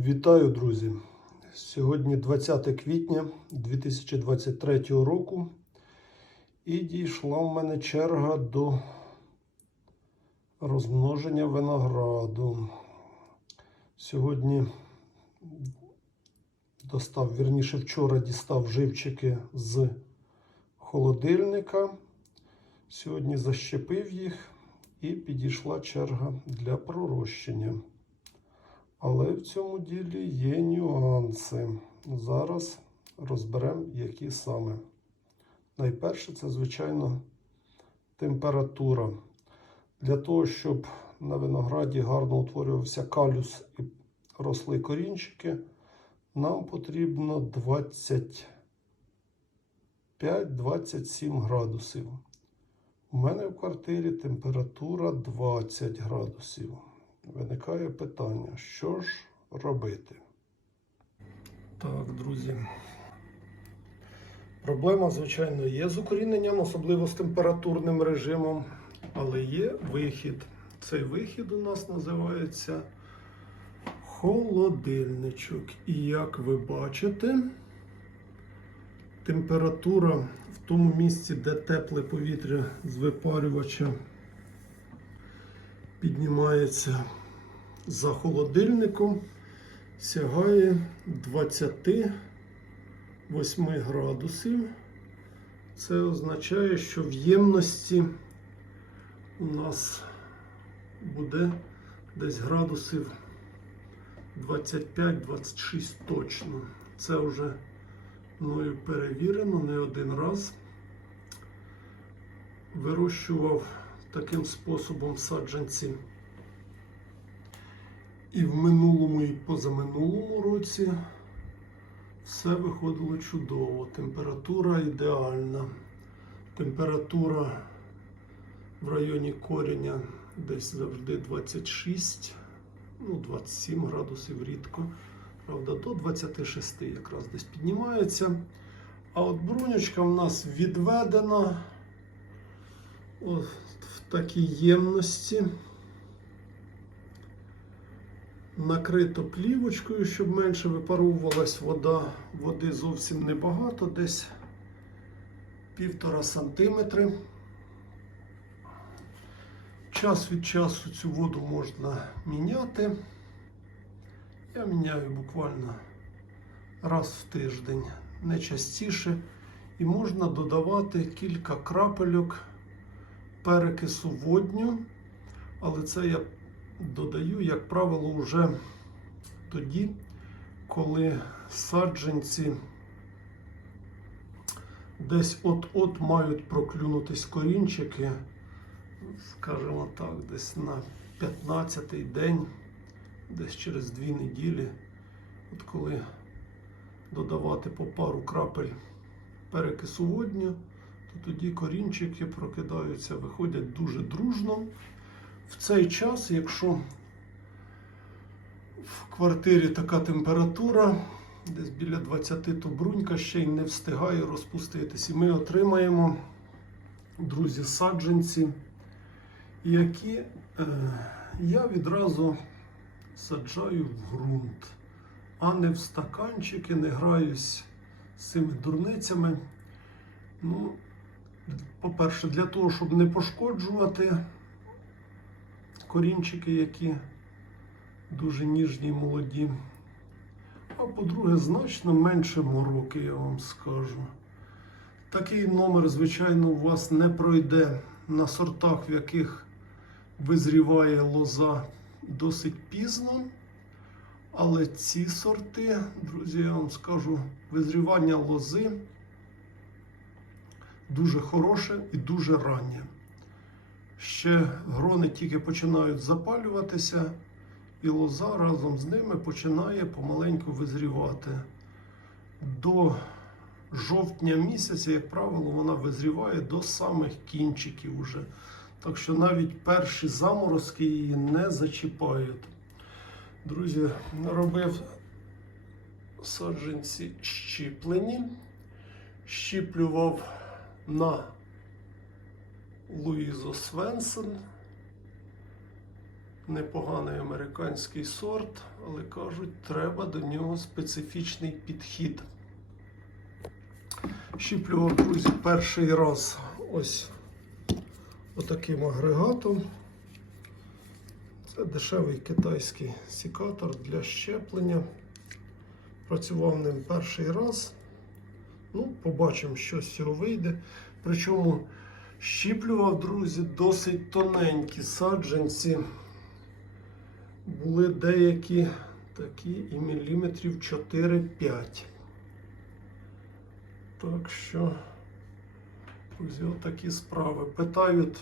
Вітаю, друзі! Сьогодні 20 квітня 2023 року, і дійшла в мене черга до розмноження винограду. Сьогодні достав, вірніше, вчора дістав живчики з холодильника. Сьогодні защепив їх і підійшла черга для пророщення. Але в цьому ділі є нюанси. Зараз розберемо, які саме. Найперше, це, звичайно, температура. Для того, щоб на винограді гарно утворювався калюс і росли корінчики, нам потрібно 25-27 градусів. У мене в квартирі температура 20 градусів. Виникає питання, що ж робити? Так, друзі. Проблема, звичайно, є з укоріненням, особливо з температурним режимом, але є вихід. Цей вихід у нас називається холодильничок. І як ви бачите, температура в тому місці, де тепле повітря з випарювача піднімається за холодильником, сягає 28 градусів. Це означає, що в ємності у нас буде десь градусів 25-26 точно. Це вже мною перевірено не один раз. Вирощував таким способом саджанці. І в минулому і позаминулому році все виходило чудово. Температура ідеальна. Температура в районі коріння десь завжди 26, ну 27 градусів рідко. Правда, до 26 якраз десь піднімається. А от брунючка в нас відведена в такій ємності. Накрито плівочкою, щоб менше випаровувалась вода. Води зовсім небагато, десь півтора сантиметри. Час від часу цю воду можна міняти. Я міняю буквально раз в тиждень, не частіше. І можна додавати кілька крапельок перекису водню, але це я додаю, як правило, вже тоді, коли саджанці десь от-от мають проклюнутись корінчики, скажімо так, десь на 15-й день, десь через дві неділі, от коли додавати по пару крапель перекису водню, то тоді корінчики прокидаються, виходять дуже дружно. В цей час, якщо в квартирі така температура, десь біля 20, то брунька ще й не встигає розпуститись. І ми отримаємо, друзі, саджанці, які е, я відразу саджаю в ґрунт, а не в стаканчики, не граюсь з цими дурницями. Ну, по-перше, для того, щоб не пошкоджувати корінчики, які дуже ніжні і молоді. А по-друге, значно менше мороки, я вам скажу. Такий номер, звичайно, у вас не пройде на сортах, в яких визріває лоза досить пізно. Але ці сорти, друзі, я вам скажу, визрівання лози дуже хороше і дуже раннє. Ще грони тільки починають запалюватися, і лоза разом з ними починає помаленьку визрівати. До жовтня місяця, як правило, вона визріває до самих кінчиків уже. Так що навіть перші заморозки її не зачіпають. Друзі, робив саджанці щіплені, щіплював на Луїзо Свенсен. непоганий американський сорт, але кажуть, треба до нього специфічний підхід. Щіплював, друзі, перший раз ось отаким агрегатом. Це дешевий китайський сікатор для щеплення. Працював ним перший раз. Ну, побачимо, що з цього вийде. Причому щіплював, друзі, досить тоненькі саджанці. Були деякі такі і міліметрів 4-5. Так що, друзі, отакі справи. Питають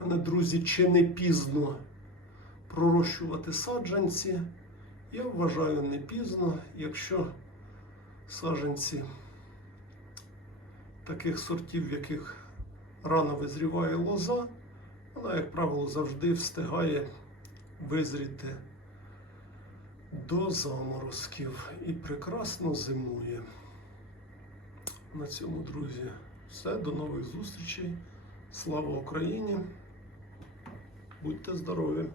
мене, друзі, чи не пізно пророщувати саджанці. Я вважаю не пізно, якщо саджанці таких сортів, в яких рано визріває лоза, вона, як правило, завжди встигає визріти до заморозків і прекрасно зимує. На цьому, друзі, все. До нових зустрічей. Слава Україні! Будьте здорові!